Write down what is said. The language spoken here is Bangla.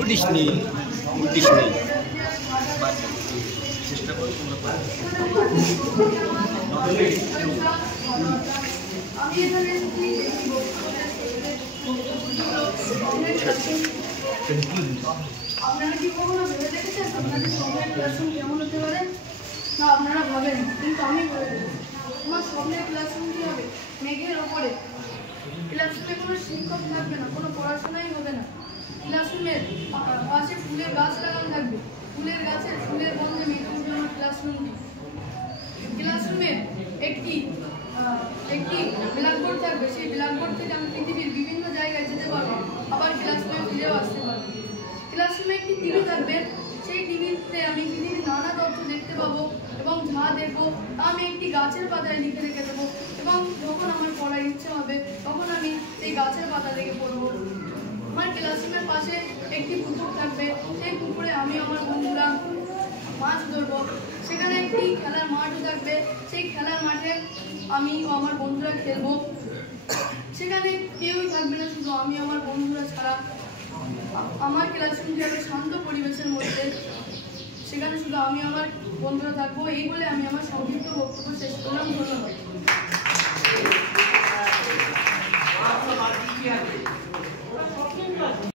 উঠিস নি চেষ্টা করো আপনারা কি কখনো ভেবে দেখেছেন আপনাদের স্বপ্নের ক্লাসরুম কেমন হতে পারে? না, আপনারা ভাবেন, কিন্তু আমি ভেবে দেখেছি। আমার স্বপ্নের ক্লাসরুম কি হবে? মেঘের ওপরে। ক্লাসরুমে কোনো শিক্ষক থাকবে না, কোনো পড়াশোনাই হবে না। ক্লাসরুমের পাশে ফুলের গাছ লাগানো থাকবে, ফুলের গাছের ফুলের গন্ধে মেঘে উঠবে আমার ক্লাসরুমটি। ক্লাসরুমে একটি ব্ল্যাকবোর্ড থাকবে, সেই ব্ল্যাকবোর্ড থেকে আমি পৃথিবীর বিভিন্ন জায়গায় যেতে পারবো, আবার ক্লাসরুমে ফিরেও আসতে পারবো। ক্লাসরুমে একটি টিভি থাকবে, সেই টিভিতে আমি পৃথিবীর নানা তথ্য দেখতে পাবো এবং যা দেখবো আমি একটি গাছের পাতায় লিখে রেখে দেবো, এবং যখন আমার পড়ার ইচ্ছে হবে তখন আমি সেই গাছের পাতা থেকে পড়বো। আমার ক্লাসরুমের পাশে একটি পুকুর থাকবে, সেই পুকুরে আমি আমার বন্ধুরা মাছ ধরবো। সেখানে একটি খেলার মাঠও থাকবে, সেই খেলার মাঠে আমি ও আমার বন্ধুরা খেলবো। সেখানে কেউই থাকবে না, শুধু আমি আমার বন্ধুরা ছাড়া। আমার ক্লাসরুমটি হবে শান্ত পরিবেশের মধ্যে, সেখানে শুধু আমি আমার বন্ধুরা থাকবো। এই বলে আমি আমার সংক্ষিপ্ত বক্তব্য শেষ করলাম। ধন্যবাদ।